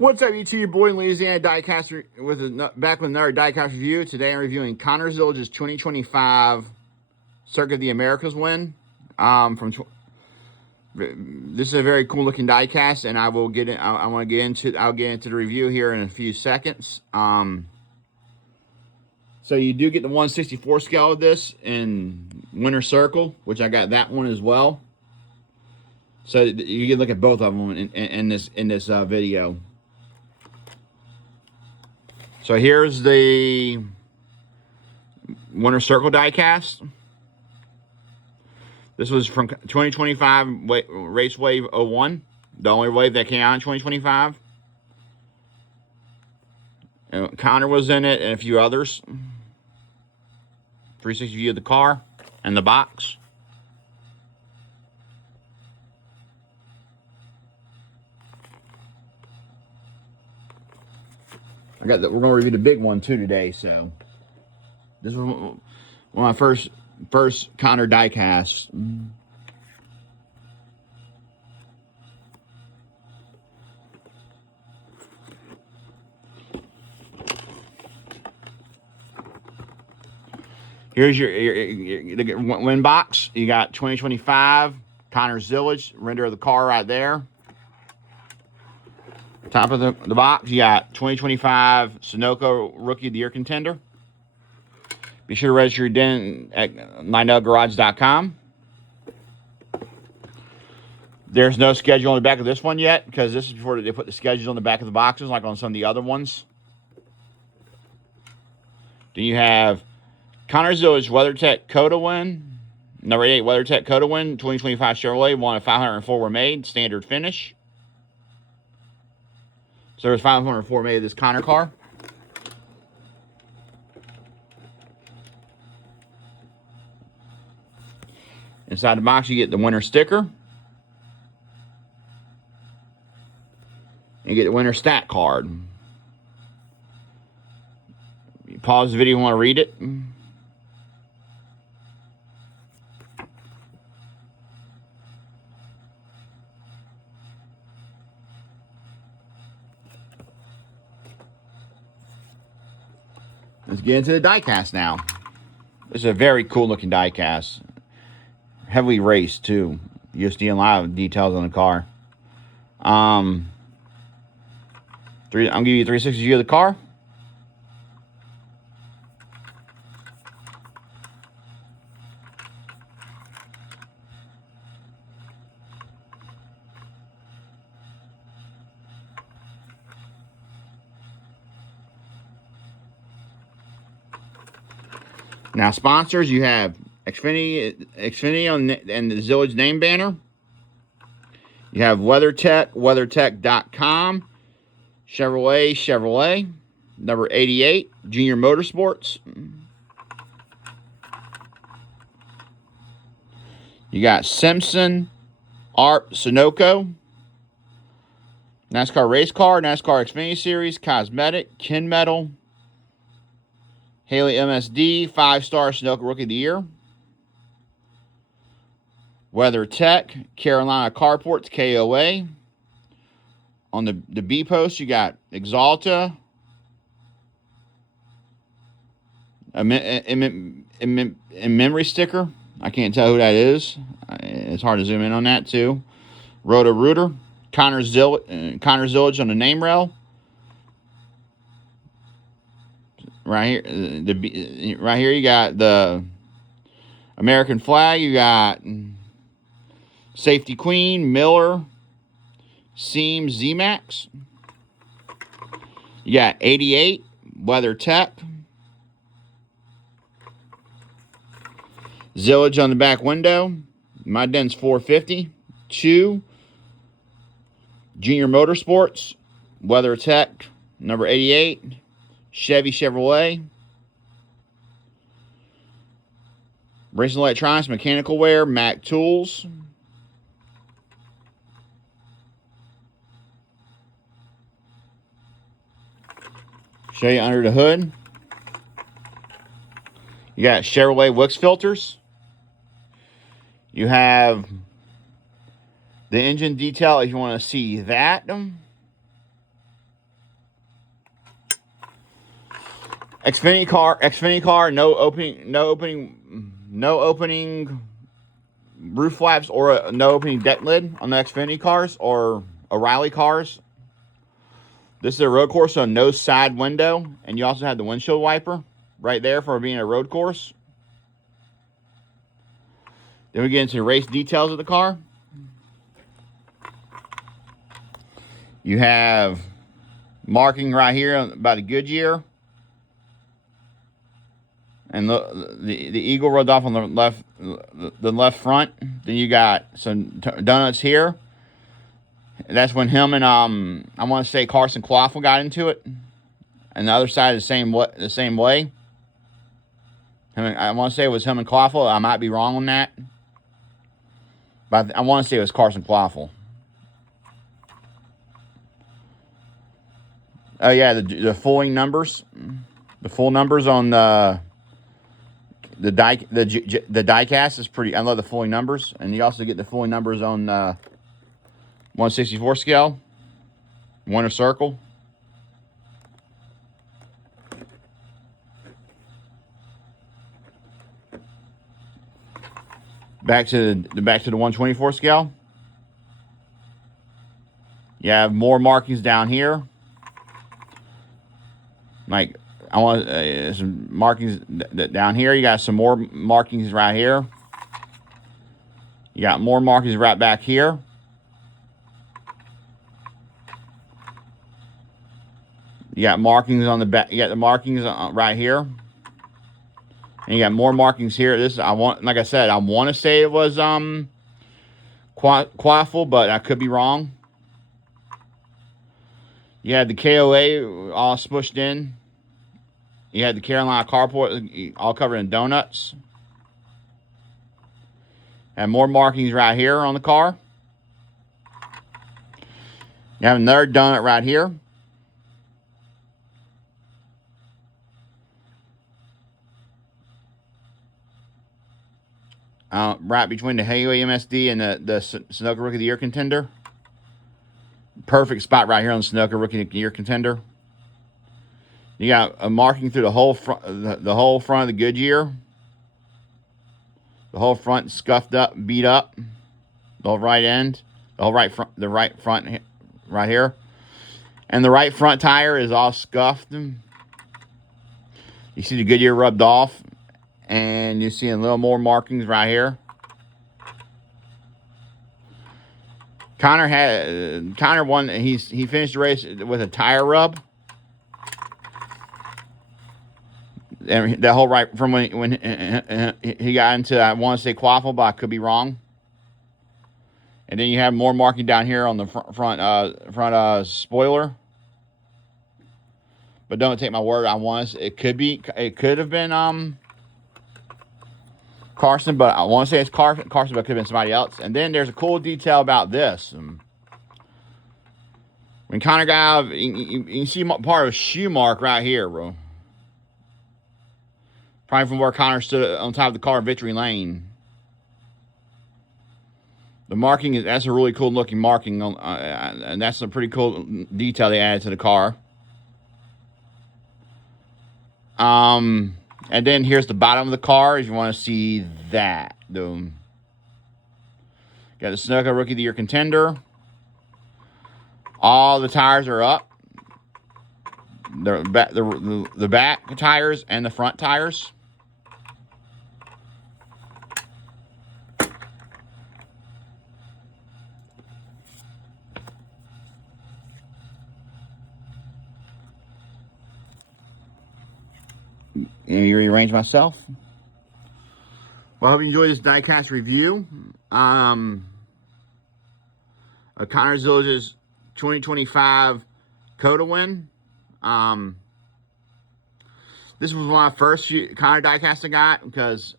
What's up, YouTube? Your boy in Louisiana, Diecast back with another Diecast review. Today I'm reviewing Connor Zilisch's 2025 Circuit of the Americas win. This is a very cool looking diecast, and I will get in. I'll get into the review here in a few seconds. So you do get the 1/64 scale of this in Winter Circle, which I got that one as well. So you can look at both of them in this video. So here's the Winter Circle diecast. This was from 2025 Race Wave 01, the only wave that came out in 2025. And Connor was in it and a few others. 360 view of the car and the box. We're going to review the big one too today, so this was one of my first Connor diecasts. Here's your win box. You got 2025 Connor Zilisch, render of the car right there. Top of the box, you got 2025 Sunoco Rookie of the Year contender. Be sure to register your den at LionelGarage.com. There's no schedule on the back of this one yet, because this is before they put the schedules on the back of the boxes, like on some of the other ones. Then you have Connor Zilisch WeatherTech COTA win. Number 8 WeatherTech COTA win. 2025 Chevrolet. 1 of 504 were made. Standard finish. So there's 504 made of this Connor car. Inside the box, you get the winner sticker. You get the winner stat card. You pause the video if you want to read it. Let's get into the diecast now. This is a very cool looking diecast. Heavily raced too. You'll see a lot of details on the car. I'm gonna give you a 360 view of the car. Now, sponsors, you have Xfinity and the Zilisch name banner. You have WeatherTech, WeatherTech.com, Chevrolet, number 88, Junior Motorsports. You got Simpson, ARP, Sunoco, NASCAR Race Car, NASCAR Xfinity Series, Cosmetic, Kin Metal, Haley MSD, 5-star Sunoco Rookie of the Year. WeatherTech, Carolina Carports, KOA. On the B post, you got Exalta, a memory sticker. I can't tell who that is. It's hard to zoom in on that too. Roto-Rooter, Connor Zilisch on the name rail. Right here, you got the American flag. You got Safety Queen, Miller, Seam, Z-Max. You got 88, WeatherTech. Zilisch on the back window. My den's 450. 2, Junior Motorsports, WeatherTech, number 88. Chevrolet. Racing Electronics, Mechanical Wear, Mac Tools. Show you under the hood. You got Chevrolet Wix filters. You have the engine detail if you want to see that. Xfinity car, no opening roof flaps or no opening deck lid on the Xfinity cars or O'Reilly cars. This is a road course, so no side window, and you also have the windshield wiper right there for being a road course. Then we get into the race details of the car. You have marking right here by the Goodyear. And the eagle rubbed off on the left front. Then you got some donuts here. That's when him and I want to say Carson Clawful got into it. And the other side is the same way. I want to say it was him and Clawful. I might be wrong on that, but I want to say it was Carson Clawful. Oh yeah, the full numbers on the diecast is pretty. I love the full numbers, and you also get the full numbers on 1/64 scale, winter circle. Back to the 1/24 scale. You have more markings down here. Like I want some markings down here. You got some more markings right here. You got more markings right back here. You got markings on the back. You got the markings right here, and you got more markings here. Like I said, I want to say it was Quaffle, but I could be wrong. You had the KOA all smushed in. You had the Carolina carport all covered in donuts. And more markings right here on the car. You have another donut right here. Right between the Halo MSD and the Sunoco Rookie of the Year contender. Perfect spot right here on the Sunoco Rookie of the Year contender. You got a marking through the whole front, the whole front of the Goodyear. The whole front scuffed up, beat up. The whole right end, the whole right front, the right front right here, and the right front tire is all scuffed. You see the Goodyear rubbed off, and you see a little more markings right here. Connor won. He finished the race with a tire rub. And the whole right from when he got into, I want to say Quaffle, but I could be wrong. And then you have more marking down here on the front spoiler. But don't take my word. It could have been Carson, but I want to say it's Carson, but it could have been somebody else. And then there's a cool detail about this. When Connor got out, you can see part of a shoe mark right here, bro. Probably from where Connor stood on top of the car in Victory Lane. The marking that's a really cool looking marking, and that's a pretty cool detail they added to the car. And then here's the bottom of the car if you want to see that. Got the Sunoco Rookie of the Year contender. All the tires are up. The back tires and the front tires. Let me rearrange myself. Well, I hope you enjoyed this diecast review. Connor Zilisch's 2025 COTA win. This was one of my first Connor diecasts I got because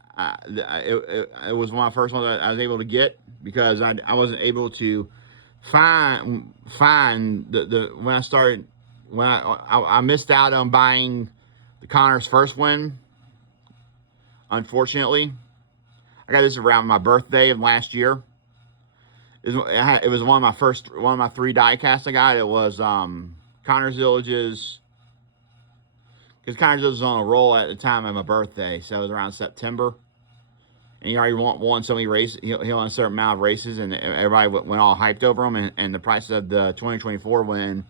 it was one of the first ones I was able to get because I wasn't able to find when I started when I missed out on buying the Connor's first win. Unfortunately, I got this around my birthday of last year. It was one of my 3 diecasts I got. It was Connor Zilisch's, because Connor was on a roll at the time of my birthday, so it was around September. And he already won so many races. He won a certain amount of races, and everybody went all hyped over him. And the prices of the 2024 win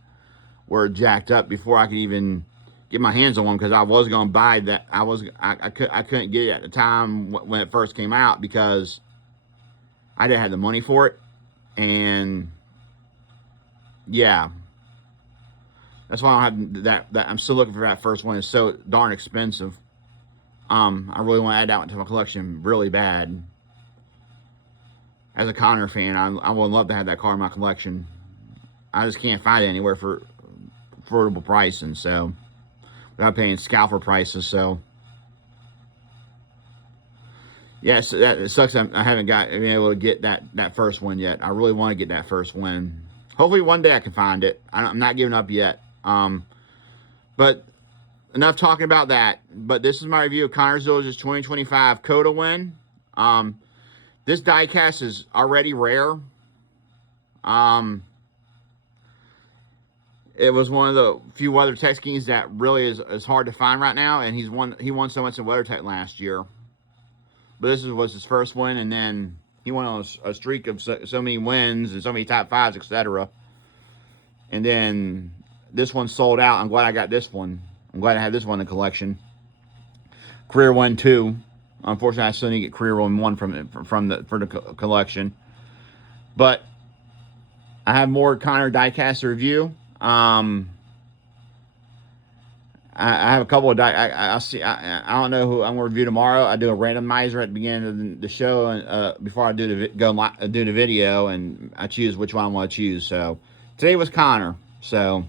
were jacked up before I could even get my hands on one, because I was going to buy that. I couldn't get it at the time when it first came out because I didn't have the money for it. And yeah, that's why I don't have that. I'm still looking for that first one. It's so darn expensive. I really want to add that one to my collection really bad. As a Connor fan, I would love to have that car in my collection. I just can't find it anywhere for affordable pricing, so without paying scalper prices. So yes, it sucks. I haven't been able to get that first one yet. I really want to get that first win. Hopefully one day I can find it. I'm not giving up yet. But enough talking about that. But this is my review of Connor Zilisch's 2025 COTA win. This diecast is already rare. It was one of the few WeatherTech skis that really is hard to find right now, and he won so much in WeatherTech last year. But this was his first win, and then he went on a streak of so many wins and so many top fives, etc. And then this one sold out. I'm glad I got this one. I'm glad I have this one in the collection. Career win 2. Unfortunately, I still need to get career win 1 for the collection. But I have more Connor diecast to review. I have a couple of I'll see. I don't know who I'm gonna review tomorrow. I do a randomizer at the beginning of the show, and before I do the video, and I choose which one I want to choose. So today was Connor. So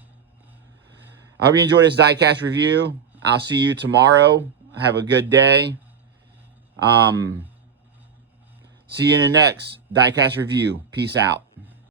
I hope you enjoyed this diecast review. I'll see you tomorrow. Have a good day. See you in the next diecast review. Peace out.